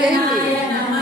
Thank you.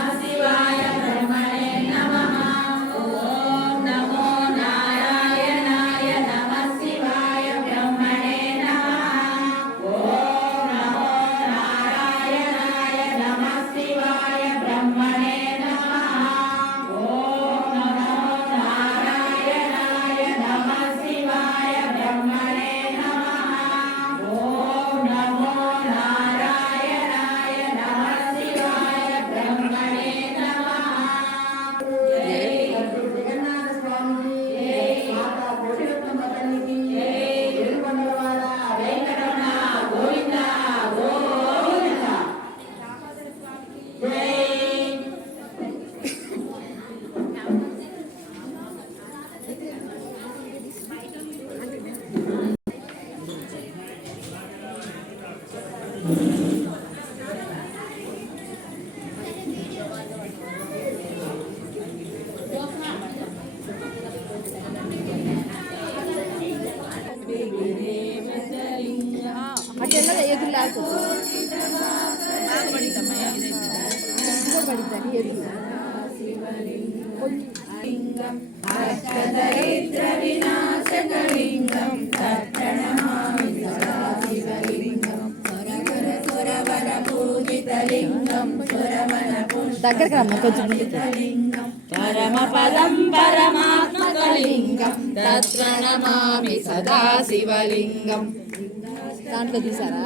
అష్టదరిద్ర వినాశకలింగం దగ్గర పరమ పదం పరమాత్మకలింగం తత్రణమామి సదా శివలింగం దాంట్లో తీసారా?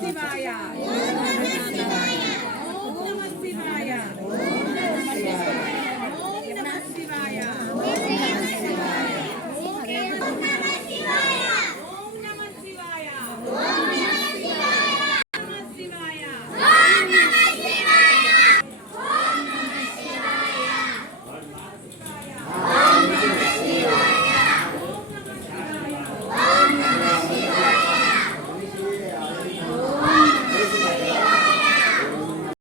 ശിവായ